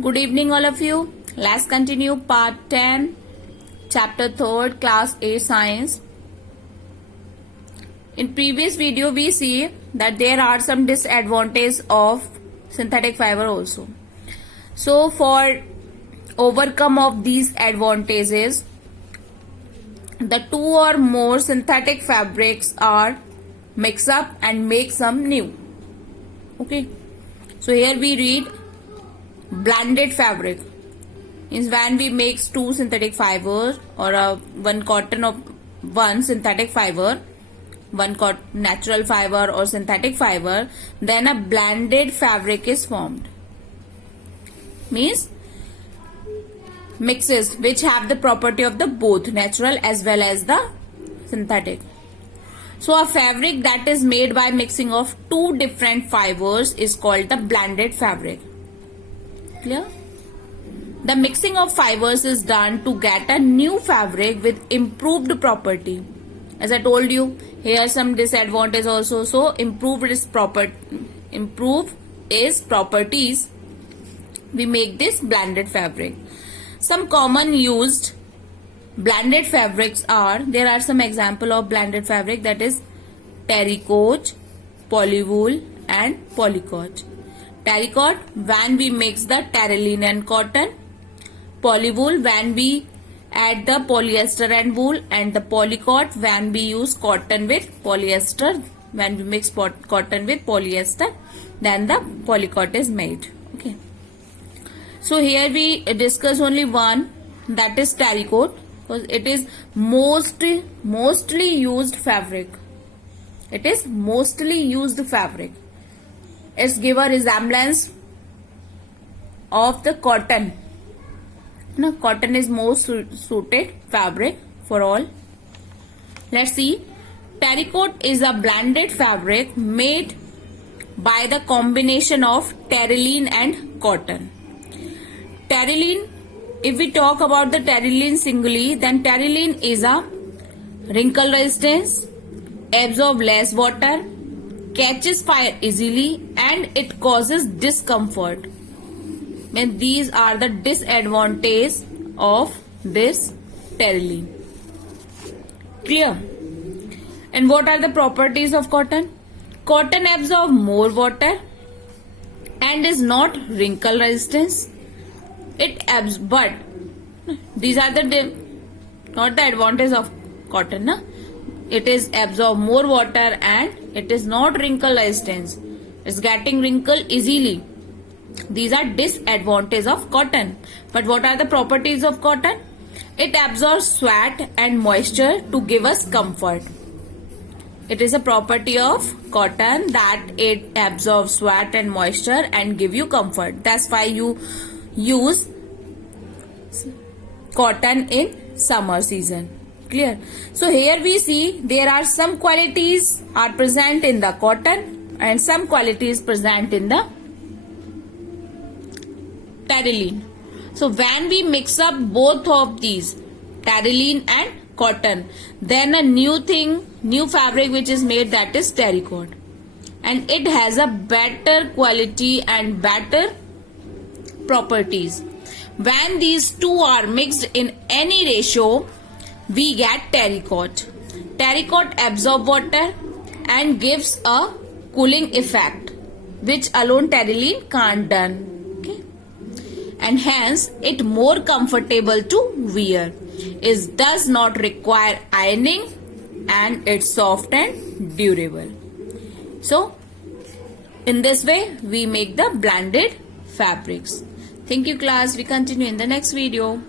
Good evening, all of you. Let's continue part 10, chapter 3rd, class A science. In previous video, we see that there are some disadvantages of synthetic fiber also. So for overcome of these advantages, the two or more synthetic fabrics are mix up and make some new. Okay. So here we read blended fabric is when we mix two synthetic fibers or one cotton of one synthetic fiber, one natural fiber or synthetic fiber, then a blended fabric is formed. Means mixes which have the property of the both natural as well as the synthetic. So a fabric that is made by mixing of two different fibers is called the blended fabric. Clear? The mixing of fibers is done to get a new fabric with improved property. As I told you, here are some disadvantages also. So improve is properties. We make this blended fabric. Some common used blended fabrics are, there are some example of blended fabric, that is terrycoat, polywool and polycoat. Terrycoat when we mix the terylene and cotton, polywool when we add the polyester and wool, and the polycoat when we use cotton with polyester, when we mix cotton with polyester, then the polycoat is made. Okay. So here we discuss only one, that is terrycoat, because it is mostly used fabric. It is mostly used fabric. It's give a resemblance of the cotton. No, cotton is most suited fabric for all. Let's see. Terrycoat is a blended fabric made by the combination of terylene and cotton. Terylene, if we talk about the terylene singly, then terylene is a wrinkle resistance, absorb less water, catches fire easily, and it causes discomfort. And these are the disadvantages of this terylene. Clear? And what are the properties of cotton? Cotton absorbs more water and is not wrinkle resistance. But these are not the advantage of cotton. Na? It is absorb more water and it is not wrinkle resistance. It's getting wrinkle easily. These are disadvantages of cotton. But what are the properties of cotton? It absorbs sweat and moisture to give us comfort. It is a property of cotton that it absorbs sweat and moisture and give you comfort. That's why you use cotton in summer season. Clear? So here we see there are some qualities are present in the cotton and some qualities present in the terylene. So when we mix up both of these, terylene and cotton, then a new fabric which is made, that is terrycoat, and it has a better quality and better properties. When these two are mixed in any ratio, we get terrycoat. Terrycoat absorbs water and gives a cooling effect, which alone terylene can't done. Okay? And hence it more comfortable to wear. It does not require ironing and it's soft and durable. So in this way we make the blended fabrics. Thank you class. We continue in the next video.